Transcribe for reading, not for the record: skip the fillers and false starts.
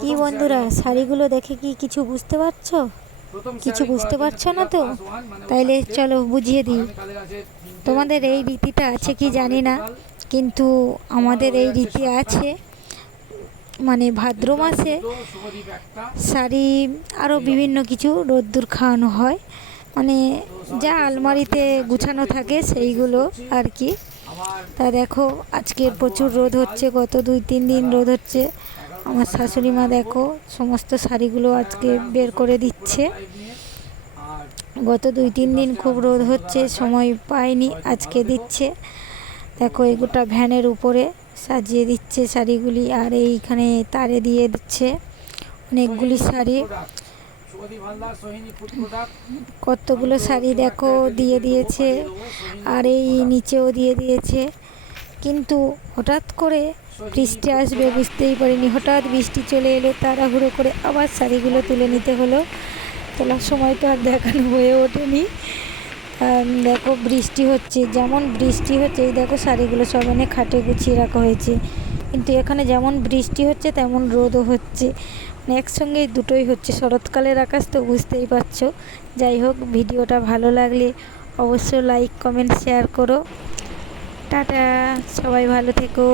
কি বন্ধুরা, শাড়িগুলো দেখে কি কিছু বুঝতে পারছো? কিছু বুঝতে পারছো না তো? তাইলে চলো বুঝিয়ে দিই। তোমাদের এই রীতিটা আছে কি জানি না, কিন্তু আমাদের এই রীতি আছে। মানে ভাদ্র মাসে শাড়ি আরও বিভিন্ন কিছু রোদ্দুর খাওয়ানো হয়। মানে যা আলমারিতে গুছানো থাকে সেইগুলো আর কি। তা দেখো, আজকের প্রচুর রোদ হচ্ছে, গত 2-3 দিন রোদ হচ্ছে। আমার শাশুড়ি মা দেখো সমস্ত শাড়িগুলো আজকে বের করে দিচ্ছে। গত 2-3 দিন খুব রোদ হচ্ছে, সময় পাইনি, আজকে দিচ্ছে। দেখো এই গোটা ভ্যানের উপরে সাজিয়ে দিচ্ছে শাড়িগুলি, আর এইখানে তারে দিয়ে দিচ্ছে অনেকগুলি শাড়ি। কতগুলো শাড়ি দেখো দিয়ে দিয়েছে, আর এই নিচেও দিয়ে দিয়েছে। কিন্তু হঠাৎ করে বৃষ্টি আসবে বুঝতেই পারিনি, হঠাৎ বৃষ্টি চলে এলো, তাড়াহুড়ো করে আবার শাড়িগুলো তুলে নিতে হলো। তোলার সময় তো আর দেখানো হয়ে ওঠেনি। দেখো বৃষ্টি হচ্ছে, যেমন বৃষ্টি হচ্ছে, এই দেখো শাড়িগুলো সব এনে খাটে গুছিয়ে রাখা হয়েছে। কিন্তু এখানে যেমন বৃষ্টি হচ্ছে তেমন রোদও হচ্ছে, মানে একসঙ্গেই দুটোই হচ্ছে। শরৎকালের আকাশ তো বুঝতেই পারছো। যাই হোক, ভিডিওটা ভালো লাগলে অবশ্যই লাইক, কমেন্ট, শেয়ার করো। টাটা, সবাই ভালো থেকো।